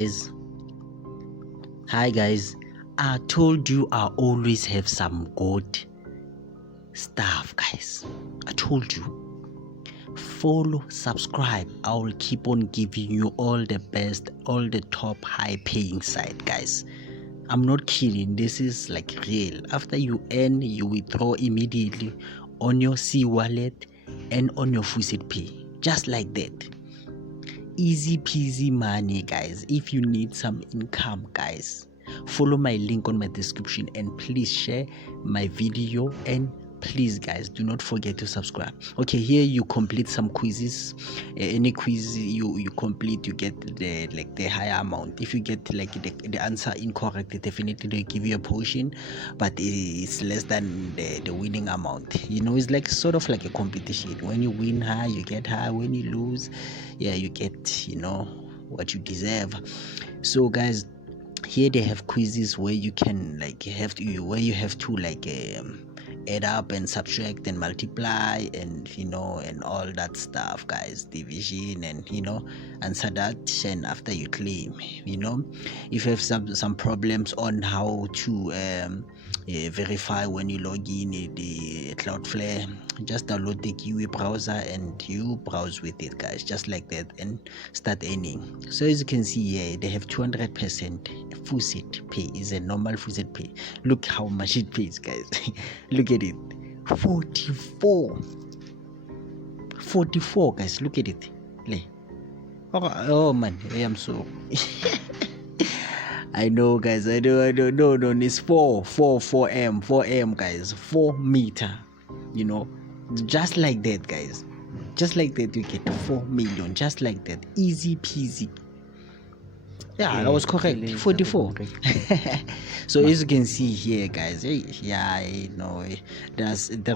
is hi guys. I told you I always have some good stuff, guys. I told you. Follow, subscribe. I will keep on giving you all the best, all the top high paying site, guys. I'm not kidding. This is like real. After you earn, you withdraw immediately on your C wallet and on your Fuset Pay. Just like that. Easy peasy money, guys. If you need some income, guys, follow my link on my description and please share my video, and please guys do not forget to subscribe. Okay, here you complete some quizzes. Any quiz you complete, you get the higher amount. If you get like the answer incorrect, definitely they give you a portion, but it's less than the winning amount. It's like sort of like a competition. When you win high, you get high. When you lose, yeah, you get what you deserve. So guys, here they have quizzes where you can like where you have to like add up and subtract and multiply and and all that stuff, guys, division, and answer that, and after you claim. If you have some problems on how to verify when you log in the Cloudflare, just download the Kiwi browser and you browse with it, guys, just like that, and start earning. So as you can see here, they have 200% Fuset Pay. Is a normal Fuset Pay. Look how much it pays, guys. Look at it, 44, guys. Look at it. Oh man, I am so I know, guys. I know. No, it's 4 m, guys. 4 meter. Just like that, guys. Just like that, you get 4 million. Just like that, easy peasy. Yeah, I was correct. 44. So as you can see here, guys, there's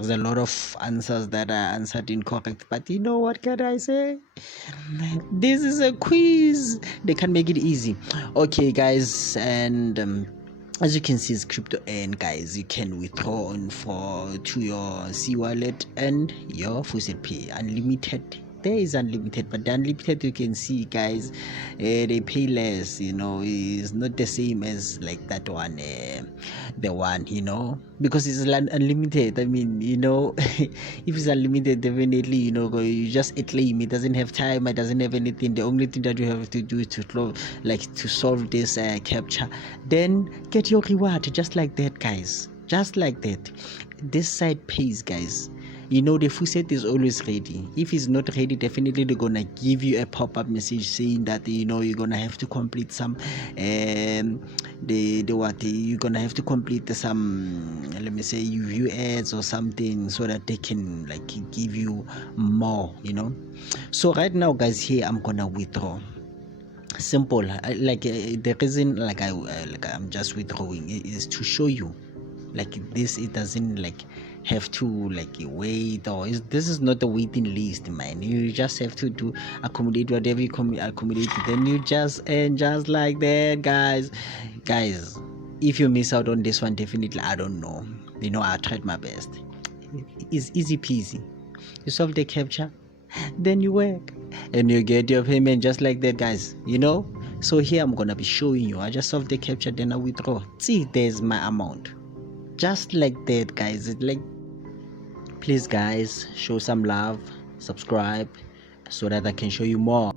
a lot of answers that are answered incorrect, but what can I say? This is a quiz. They can make it easy. Okay, guys, and as you can see, it's crypto, and guys, you can withdraw to your C wallet and your Fuset Pay unlimited. There is unlimited, but the unlimited, you can see, guys, they pay less. It's not the same as like that one, the one, because it's unlimited. I mean, if it's unlimited, definitely, you just claim. It doesn't have time. It doesn't have anything. The only thing that you have to do is to solve this captcha, then get your reward, just like that, guys. Just like that. This side pays, guys. The Fuset is always ready. If it's not ready, definitely they're gonna give you a pop-up message saying that you're gonna have to complete some you're gonna have to complete some, let me say, you view ads or something, so that they can like give you more. So right now, guys, here I'm gonna withdraw. Simple. The reason I'm just withdrawing is to show you like this. It doesn't like have to like wait, or this is not a waiting list, man. You just have to do accommodate whatever you accommodate, then you just and just like that, guys. If you miss out on this one, definitely, I don't know, I tried my best. It's easy peasy. You solve the captcha, then you work and you get your payment, just like that, guys. So here I'm gonna be showing you. I just solve the captcha, then I withdraw. See, there's my amount, just like that, guys. It's like, please guys, show some love, subscribe, so that I can show you more.